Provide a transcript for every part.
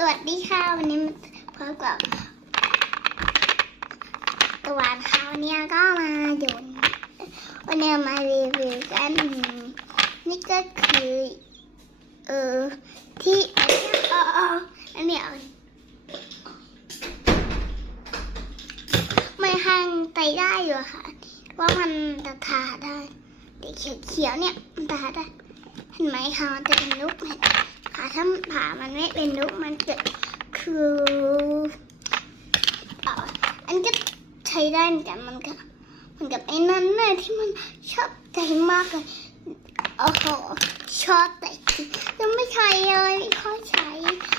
สวัสดีค่ะ วันนี้พบกับตัววานค่ะวันนี้ก็มาอยู่วันนี้มารีวิวกัน นี่ก็คือ เออที่เออเอออันนี้ไม่ห่างไตได้อยู่ค่ะ ว่ามันจะทาได้เด็กเขียวเนี่ยมันทาได้ เห็นไหมคะมันจะเป็นลูกเห็นค่ะ ถ้าผ่ามันไม่เป็นลูกมันจะคืออ่ออันก็ใช้ได้เหมือนกันมันก็เหมือนกับไอ้นั่นน่ะที่มันชอบใจมากเลยโอ้โหชอบแต่ยังไม่ใช้เลยไม่ค่อยใช้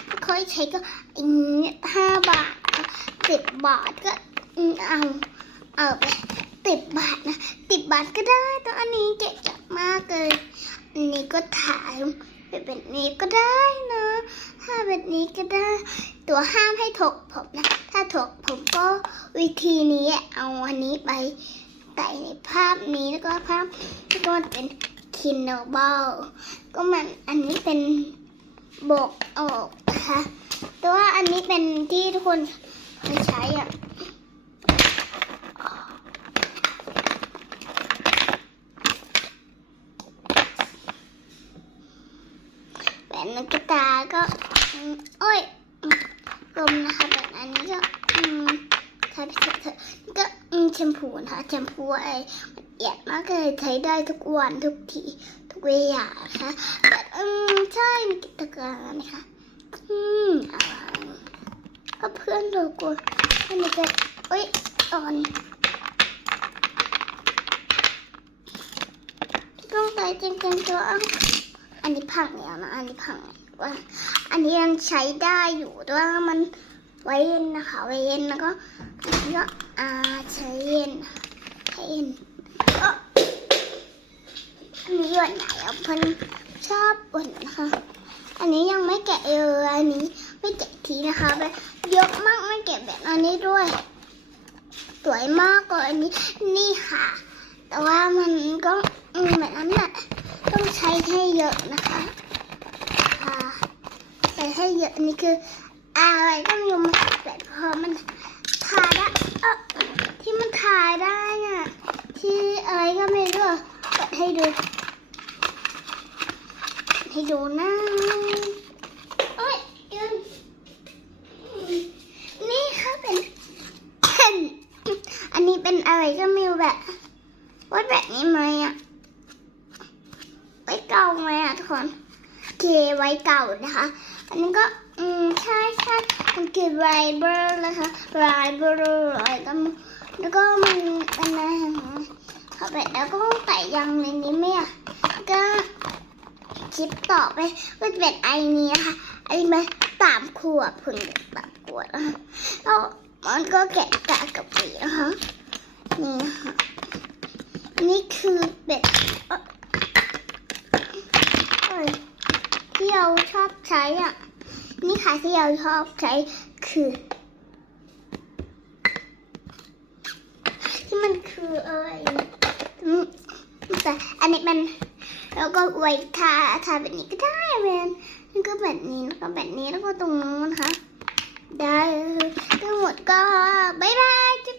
ไม่ค่อยใช้ก็อันนี้ห้าบาทสิบบาทก็เอาเอาไปสิบบาทนะสิบบาทก็ได้แตัวอันนี้เก๋จังมากเลยอันนี้ก็ถ่าย เป็นแบบนี้ก็ได้นะถ้าแบบนี้ก็ได้ ตัวห้ามให้ถกผมนะ ถ้าถกผมก็วิธีนี้เอาอันนี้ไปใส่ในภาพนี้แล้วก็ภาพแล้วก็มันเป็นคินโนบอลก็มันอันนี้เป็นโบกออกนะคะแต่ว่าอันนี้เป็นที่ทุกคนเคยใช้อะ แหวนกกระตาก็โอ้ยกลมนะคะแบบอันนี้ก็อืมใช้ไปเถอะเถอะนี่ก็แชมพูนะคะแชมพูไอ้ละเอียดมากเลยใช้ได้ทุกวันทุกทีทุกเวลานะคะแบบอืมใช่มีกิจการนะคะอืมอะไรก็เพื่อนโลโก้อันนี้ก็เอ้ยอ่อนต้องใส่จริงๆตัวอะ อันนี้พังแล้วนะ อันนี้พังว่าอันนี้ยังใช้ได้อยู่แต่ว่ามันไว้เย็นนะคะ ไว้เย็นแล้วก็อันนี้ก็อ่าใช้เย็นใช้เย็นอันนี้หยดไหนอะเพันชอบบ่นนะคะ อันนี้ยังไม่แกะเอออันนี้ไม่แกะทีนะคะแบบเยอะมากไม่แกะแบบอันนี้ด้วย สวยมากเลยอันนี้นี่ค่ะ แต่ว่ามันก็อืมแบบนั้นแหละ ต้องใช้ให้เยอะนะคะค่ะใช้ให้เย อะนี่คืออะไรก็ไม่รู้มันแต่พอมันทาได้เออที่มันทาได้น่ะที่อะไรก็ไม่รู้เปิดให้ดู ให้ดูนะเอ้ยยืนนี่ค่ะเป็น อันนี้เป็นอะไรก็ไม่รู้แบบว่าแบบนี้ไหมอะไว้เก่าไหมอะทุกคนเคไว้เก่านะคะ อันนี้ก็ อืมใช่ใช่มันคือไรเบอร์นะคะไรเบอร์อะไรก็แล้วก็มันเป็นอะไรเข้าไปแล้วก็ต้องใส่ยังในนี้ไหมอะก็คลิปต่อไปก็เป็นไอนี้นะคะไอมาสามขวบพึ่งสามขวบนะคะแล้วมันก็แกะกะกับปีนะคะนี่นะคะนี่คือเป็ดที่เราชอบใช้อะ นี่ค่ะที่เราชอบใช้คือที่มันคืออะไรอืมแต่อันนี้มันแล้วก็ไว้ทาทาแบบนี้ก็ได้เวนนี่ก็แบบนี้แล้วก็แบบนี้แล้วก็ตรงนู้นนะคะ ได้ทั้งหมดก็บ๊ายบายจุ๊บ